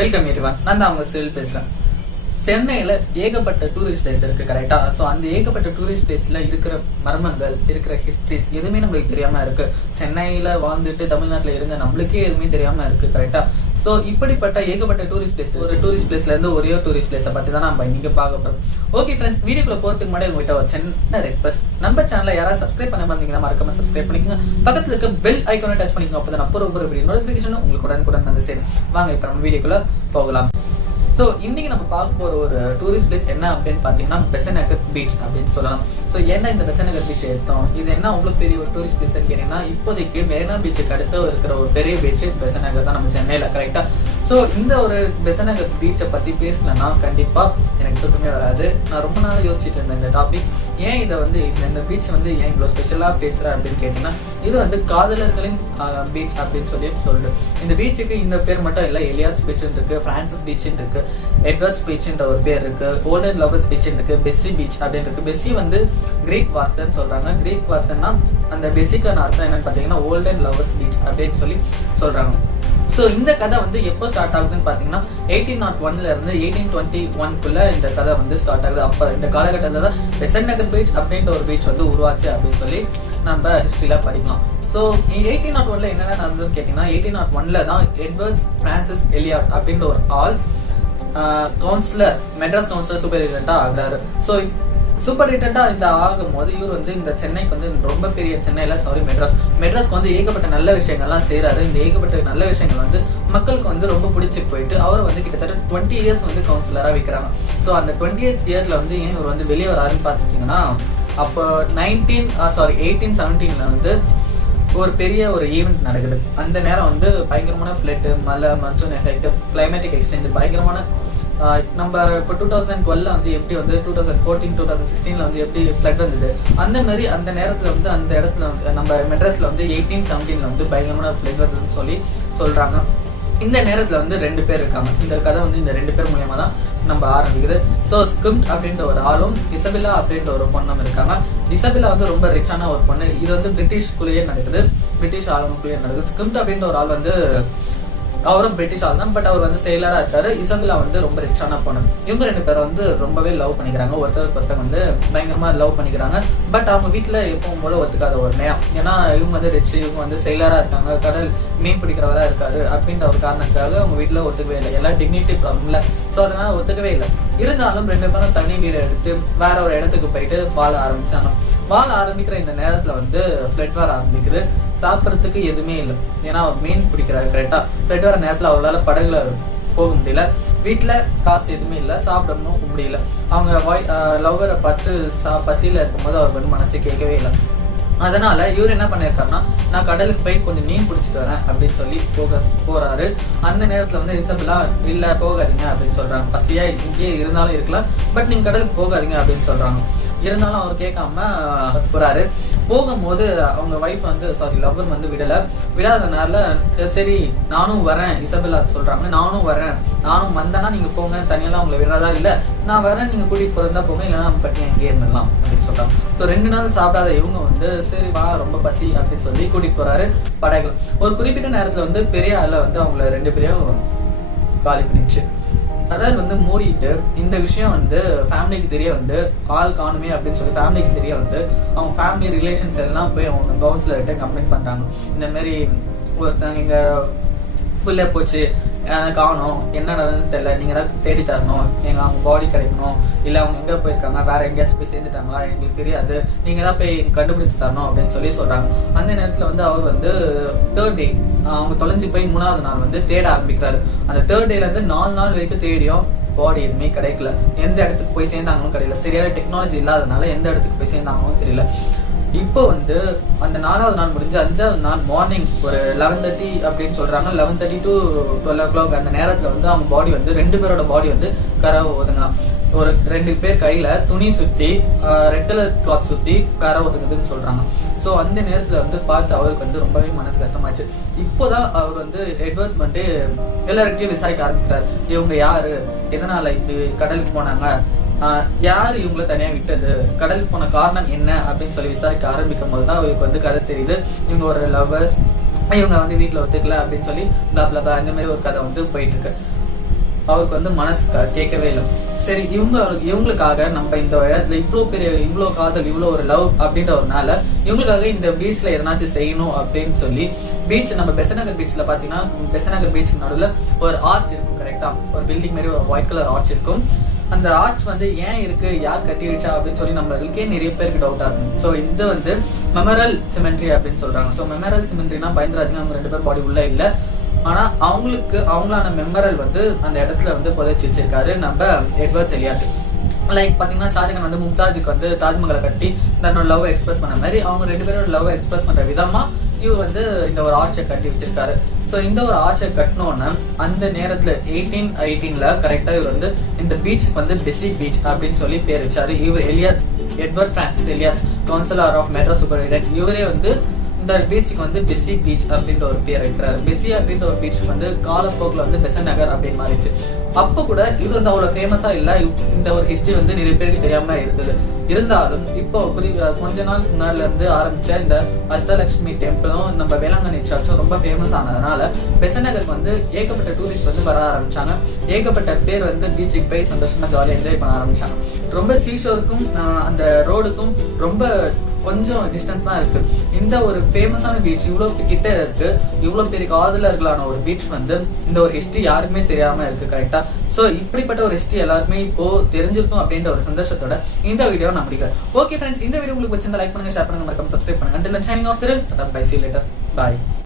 Welcome everyone. நான் தான் அவங்க செல் பேசுறேன். சென்னையில ஏகப்பட்ட டூரிஸ்ட் பிளேஸ் இருக்கு, கரெக்டா? சோ அந்த ஏகப்பட்ட டூரிஸ்ட் பிளேஸ்ல இருக்கிற மர்மங்கள், இருக்கிற ஹிஸ்டரிஸ் எதுவுமே நம்மளுக்கு தெரியாம இருக்கு. சென்னையில வாழ்ந்துட்டு தமிழ்நாட்டுல இருந்த நம்மளுக்கே எதுவுமே தெரியாம இருக்கு, கரெக்டா? சோ இப்படிப்பட்ட ஏகப்பட்ட டூரிஸ்ட் பிளேஸ், ஒரு டூரிஸ்ட் பிளேஸ்ல இருந்து ஒரே டூரிஸ்ட் பிளேஸை பத்தி தான் நம்ம இன்னைக்கு பார்க்க போறோம். ஓகே ஃப்ரெண்ட்ஸ், வீடியோக்குள்ள போறதுக்கு முன்னாடி உங்ககிட்ட ஒரு சின்ன ரெக்வெஸ்ட். நம்ம சேனலை யாராவது சப்ஸ்கிரைப் பண்ண மாட்டீங்கன்னா மறக்காம சப்ஸ்கிரைப் பண்ணிக்கோங்க. பக்கத்துல இருக்க பெல் ஐகானை டச் பண்ணிக்கோங்க. அப்பதான் அப்போ நோட்டிபிகேஷன் உங்களுக்கு உடனுக்குடன் வந்து சேரும். வாங்க இப்ப நம்ம வீடியோக்குள்ள போகலாம். ஸோ இன்னைக்கு நம்ம பார்க்க போற ஒரு டூரிஸ்ட் பிளேஸ் என்ன அப்படின்னு பாத்தீங்கன்னா பெசன்ட் நகர் பீச் அப்படின்னு சொல்லலாம். ஸோ என்ன இந்த பெசன்ட் நகர் பீச் எடுத்தோம், இது என்ன அவ்வளவு பெரிய ஒரு டூரிஸ்ட் பிளேஸ் கேட்டீங்கன்னா, இப்போதைக்கு மெரினா பீச்சுக்கு அடுத்து இருக்கிற ஒரு பெரிய பீச் பெசன்ட் நகர் தான் நம்ம சென்னையில, கரெக்டா? ஸோ இந்த ஒரு பெசன்ட் நகர் பீச்சை பத்தி பேசலன்னா கண்டிப்பா எனக்கு தூக்கமே வராது. நான் ரொம்ப நாள் யோசிச்சுட்டு இருந்தேன் இந்த டாபிக். ஏன் இதை வந்து இந்த பீச் வந்து ஏன் இவ்வளவு ஸ்பெஷலா பேசுற அப்படின்னு கேட்டீங்கன்னா, இது வந்து காதலர்களின் பீச் அப்படின்னு சொல்லிட்டு இந்த பீச்சுக்கு இந்த பேர் மட்டும் இல்ல, எலியாட்ஸ் பீச் இருக்கு, பிரான்சிஸ் பீச் இருக்கு, எட்வர்ட்ஸ் பீச்ன்ற ஒரு பேர் இருக்கு, கோல்டன் லவர்ஸ் பீச் இருக்கு, பெஸ்ஸி பீச் அப்படின்னு இருக்கு. பெஸ்ஸி வந்து கிரீக் வார்த்தைன்னு சொல்றாங்க. கிரீக் வார்த்தைன்னா அந்த பெஸ்ஸிக்கான அர்த்தம் என்னன்னு பாத்தீங்கன்னா கோல்டன் லவர்ஸ் பீச் அப்படின்னு சொல்றாங்க. ஸோ இந்த கதை வந்து எப்போ ஸ்டார்ட் ஆகுதுன்னு பார்த்தீங்கன்னா 1801 இருந்து 1821 இந்த கதை வந்து ஸ்டார்ட் ஆகுது. அப்போ இந்த காலகட்டத்தில் தான் பெசன்ட் நகர் பீச் அப்படின்ற ஒரு பீச் வந்து உருவாச்சு அப்படின்னு சொல்லி நம்ம ஹிஸ்டரியில படிக்கலாம். ஸோ 1801 என்னென்ன நடந்ததுன்னு கேட்டீங்கன்னா, 1801 தான் எட்வர்ட் பிரான்சிஸ் எலியாட் அப்படின்ற ஒரு ஆள் கவுன்சிலர், மெட்ராஸ் கவுன்சிலர் சூப்பரிண்டென்டா ஆகிறாரு. ஸோ சூப்பரிண்டென்டா இந்த ஆகும் போது இவர் வந்து இந்த சென்னைக்கு வந்து ரொம்ப பெரிய சென்னையில மெட்ராஸ்க்கு வந்து ஏகப்பட்ட நல்ல விஷயங்கள்லாம் செய்யறாரு. இந்த ஏகப்பட்ட நல்ல விஷயங்கள் வந்து மக்களுக்கு வந்து ரொம்ப பிடிச்சி போயிட்டு அவர் வந்து கிட்டத்தட்ட 20 இயர்ஸ் வந்து கவுன்சிலரா வைக்கிறாங்க. ஸோ அந்த 20th இயர்ல வந்து ஏன் இவர் வந்து வெளியே வராருன்னு பாத்தீங்கன்னா, அப்போ 1817 வந்து ஒரு பெரிய ஒரு ஈவெண்ட் நடக்குது. அந்த நேரம் வந்து பயங்கரமான ஃபிளட், மழை, மன்சூன் எஃபெக்ட், கிளைமேட்டிக் எக்ஸ்சேஞ்ச், பயங்கரமான நம்ம இப்போ 2012 வந்து எப்படி வந்து 2014 2016 வந்து எப்படி ஃபிளட் வந்தது, அந்த மாதிரி அந்த நேரத்துல வந்து அந்த இடத்துல வந்து நம்ம மெட்ராஸ்ல வந்து 1817 வந்து பயங்கரமான ஃபிளட் வந்ததுன்னு சொல்றாங்க. இந்த நேரத்துல வந்து 2 பேர் இருக்காங்க. இந்த கதை வந்து இந்த 2 பேர் மூலியமா தான் நம்ம ஆரம்பிக்குது. ஸோ ஸ்கிரிப்ட் அப்படின்ற ஒரு ஆளும் இசபெல்லா அப்படின்ற ஒரு பொண்ணும் இருக்காங்க. இசபெல்லா வந்து ரொம்ப ரிச்சான ஒரு பொண்ணு. இது வந்து பிரிட்டிஷ்குள்ளேயே நடக்குது, பிரிட்டிஷ் ஆளுங்களுக்குள்ளேயே நடக்குது. ஸ்கிரிப்ட் அப்படின்ற ஒரு ஆள் வந்து அவரும் பிரிட்டிஷ் ஆள் தான், பட் அவர் வந்து செயலரா இருக்காரு. இசபெல்லா வந்து ரொம்ப ரிச்சான பொண்ணு. இவங்க 2 பேரும் வந்து ரொம்பவே லவ் பண்ணிக்கிறாங்க. ஒருத்தர் வந்து பயங்கரமா லவ் பண்ணிக்கிறாங்க. பட் அவங்க வீட்டுல எப்பவும் போல ஒத்துக்காத ஒரு நேரம். ஏன்னா இவங்க வந்து ரிச், இவங்க வந்து செயலரா இருக்காங்க, கடல் மீன் பிடிக்கிறவரா இருக்காரு அப்படின்ற ஒரு காரணத்துக்காக அவங்க வீட்டுல ஒத்துக்கவே இல்லை. எல்லாம் டிக்னிட்டி ப்ராப்ளம் இல்ல, ஸோ அதனால ஒத்துக்கவே இல்லை. இருந்தாலும் 2 பேரும் தனி வீடு எடுத்து வேற ஒரு இடத்துக்கு போயிட்டு வாழ ஆரம்பிக்கிற இந்த நேரத்துல வந்து ஃபிளட் வர ஆரம்பிக்குது. சாப்பிட்றதுக்கு எதுவுமே இல்லை, ஏன்னா அவர் மீன் பிடிக்கிறாரு, கரெக்டா? ஃபிளட் வர நேரத்துல அவளால படகுல போக முடியல, வீட்டுல காசு எதுவுமே இல்லை, சாப்பிடணும் முடியல. அவங்க லவ்வரை பார்த்து பசியில இருக்கும்போது அவருக்கு வந்து மனசு கேட்கவே இல்லை. அதனால இவர் என்ன பண்ணிருக்காருன்னா, நான் கடலுக்கு போய் கொஞ்சம் மீன் பிடிச்சிட்டு வரேன் அப்படின்னு சொல்லி போறாரு. அந்த நேரத்துல வந்து இசபெல்லா இல்ல போகாதீங்க அப்படின்னு சொல்றாங்க. பசியா இங்கேயே இருந்தாலும் இருக்கலாம், பட் நீங்க கடலுக்கு போகாதீங்க அப்படின்னு சொல்றாங்க. இருந்தாலும் அவர் கேட்காம போறாரு. போகும்போது அவங்க வைஃப் வந்து லவ்வர் வந்து விடாதனால சரி நானும் வரேன், இசபெல்லா சொல்றாங்க. நானும் வந்தேன்னா நீங்க போங்க, தனியெல்லாம் உங்களை விடுறதா இல்ல, நான் வரேன், நீங்க கூட்டிட்டு போறதா போங்க, இல்லைன்னா நம்ம பட்டி அங்கேயே இருந்துடலாம் அப்படின்னு சொல்றாங்க. ஸோ 2 நாள் சாப்பிடாத இவங்க வந்து சரி வா ரொம்ப பசி அப்படின்னு சொல்லி கூட்டிட்டு போறாரு படகுல. ஒரு குறிப்பிட்ட நேரத்துல வந்து பெரிய ஆள வந்து அவங்கள 2 பேரையும் காலி பண்ணிடுச்சு. கடல் வந்து மூடிட்டு இந்த விஷயம் வந்து ஃபேமிலிக்கு தெரிய வந்து ஆள் காணுமே அப்படின்னு சொல்லி ஃபேமிலிக்கு தெரிய வந்து அவங்க ஃபேமிலி ரிலேஷன்ஸ் எல்லாம் போய் அவங்க கவுன்சிலர்கிட்ட கம்ப்ளைண்ட் பண்றாங்க. இந்த மாதிரி ஒருத்தங்க இங்க புள்ள போச்சு, காணும், என்ன நடந்ததுன்னு தெரியல, நீங்க தான் தேடி தரணும், அவங்க பாடி கிடைக்கணும், இல்ல அவங்க எங்க போயிருக்காங்க, வேற எங்கேயாச்சும் போய் சேர்ந்துட்டாங்களா எங்களுக்கு தெரியாது, நீங்க தான் போய் கண்டுபிடிச்சு தரணும் அப்படின்னு சொல்லி சொல்றாங்க. அந்த நேரத்துல வந்து அவர் வந்து 3rd டே அவங்க தொலைஞ்சு போய் 3வது நாள் வந்து தேட ஆரம்பிக்கிறாரு. அந்த 3rd டேல இருந்து 4 நாள் வரைக்கும் தேடியும் பாடி எதுவுமே கிடைக்கல. எந்த இடத்துக்கு போய் சேர்ந்தாங்களும் கிடைக்கல. சரியான டெக்னாலஜி இல்லாதனால எந்த இடத்துக்கு போய் சேர்ந்தாங்களும் தெரியல. இப்போ வந்து அந்த 4வது நாள் முடிஞ்சு 5வது நாள் மார்னிங் ஒரு 11:30 அப்படின்னு சொல்றாங்க. 11:30 to 12 o'clock அந்த நேரத்துல வந்து அவங்க பாடி வந்து 2 பேரோட பாடி வந்து கரை ஒதுங்கலாம். ஒரு 2 பேர் கையில துணி சுத்தி ரெட் கலர் கிளாத் சுத்தி கரை ஒதுங்குதுன்னு சொல்றாங்க. ஸோ அந்த நேரத்துல வந்து பார்த்து அவருக்கு வந்து ரொம்பவே மனசு கஷ்டமாச்சு. இப்போதான் அவர் வந்து எட்வர்ட் வந்து எல்லார்கிட்டையும் விசாரிக்க ஆரம்பிக்கிறார். இவங்க யாரு, எதனால இப்படி கடலுக்கு போனாங்க, யாரு இவங்களை தனியா விட்டது, கடலுக்கு போன காரணம் என்ன அப்படின்னு சொல்லி விசாரிக்க ஆரம்பிக்கும் போதுதான் அவருக்கு வந்து கதை தெரியுது. இவங்க ஒரு லவ்வர்ஸ், இவங்க வந்து வீட்டுல ஒத்துக்கல அப்படின்னு சொல்லி இந்த மாதிரி ஒரு கதை வந்து போயிட்டு இருக்கு. அவருக்கு வந்து மனசு கேட்கவே இல்லை. சரி, இவங்களுக்காக நம்ம இந்த இடத்துல இவ்வளோ காதல், இவ்வளோ ஒரு லவ் அப்படின்ற ஒரு நாள இவங்களுக்காக இந்த பீச்ல எதனாச்சும் செய்யணும் அப்படின்னு சொல்லி பீச், நம்ம பெசன்ட் நகர் பீச்ல பாத்தீங்கன்னா பெசன்ட் நகர் பீச் நடுவுல ஒரு ஆர்ச் இருக்கும். கரெக்டா, ஒரு பில்டிங் மாதிரி ஒரு ஒயிட் கலர் ஆர்ச் இருக்கும். அந்த ஆர்ச் வந்து ஏன் இருக்கு, யார் கட்டி வச்சா அப்படின்னு சொல்லி நம்மளுக்கே நிறைய பேருக்கு டவுட்டா இருக்கும். ஸோ இது வந்து மெமரல் சிமெண்ட்ரி அப்படின்னு சொல்றாங்க. ஸோ மெமரல் சிமெண்ட்ரினா பயந்துராதீங்க, அவங்க 2 பேர் பாடி உள்ள இல்ல. ஆனா அவங்களான மெமரல் வந்து அந்த இடத்துல வந்து புதைச்சி வச்சிருக்காரு நம்ம எட்வர்ட் எலியட். லைக் பாத்தீங்கன்னா ஷாஜகான் வந்து மும்தாஜுக்கு வந்து தாஜ்மஹாலை கட்டி தன்னோட லவ் எக்ஸ்பிரஸ் பண்ண மாதிரி அவங்க 2 பேரோட லவ் எக்ஸ்பிரஸ் பண்ற விதமா இவர் வந்து இந்த ஒரு ஆர்ச்சை கட்டி வச்சிருக்காரு. ஸோ இந்த ஒரு ஆர்ச்சை கட்டணும்னா அந்த நேரத்துல 1818ல கரெக்டா இவர் வந்து இந்த பீச்சுக்கு வந்து பெசி பீச் அப்படின்னு சொல்லி பேர் வச்சாரு. இவர் Edward Francis Elliot, councillor of Madras, இவரே வந்து இந்த பீச்சுக்கு வந்து பெசி பீச் அப்படின்ற ஒரு பேர் வைக்கிறாரு. பெசி அப்படின்ற ஒரு பீச் வந்து காலப்போக்கில் வந்து பெசன்ட் நகர் அப்படின்னு மாறிச்சு. அப்ப கூட இது வந்து அவ்வளவு ஃபேமஸா இல்ல. இந்த ஒரு ஹிஸ்டரி வந்து நிறைய பேருக்கு தெரியாம இருந்தது. இருந்தாலும் இப்போ கொஞ்ச நாள் முன்னாடில இருந்து ஆரம்பிச்ச இந்த அஷ்டலட்சுமி டெம்பிளும் நம்ம வேளாங்கண்ணி சர்ச்சும் ரொம்ப ஃபேமஸ் ஆனதுனால பெசன்ட் நகருக்கு வந்து ஏகப்பட்ட டூரிஸ்ட் வந்து வர ஆரம்பிச்சாங்க. ஏகப்பட்ட பேர் வந்து பீச்சுக்கு போய் சந்தோஷமா ஜாலியா என்ஜாய் பண்ண ஆரம்பிச்சாங்க. ரொம்ப சீஷோருக்கும் அந்த ரோடுக்கும் ரொம்ப கொஞ்சம் டிஸ்டன்ஸ் தான் இருக்கு. இந்த ஒரு ஃபேமஸான பீச் இவ்வளவு கிட்ட இருக்கு, இவ்வளவு பெரிய காதலர்களான ஒரு பீச் வந்து இந்த ஒரு ஹிஸ்டரி யாருக்குமே தெரியாம இருக்கு. கரெக்டா, சோ இப்படிப்பட்ட ஒரு ஹிஸ்டரி எல்லாருமே இப்போ தெரிஞ்சிருக்கும் அப்படின்ற ஒரு சந்தோஷத்தோட இந்த வீடியோ நான் முடிக்கிறேன். ஓகே ஃப்ரெண்ட்ஸ், இந்த வீடியோ உங்களுக்கு பிடிச்சிருந்தா லைக் பண்ணுங்க, ஷேர் பண்ணுங்க, மறக்காம சப்ஸ்கிரைப் பண்ணுங்க. Until then, signing off, Cyril. Bye, see you later. Bye.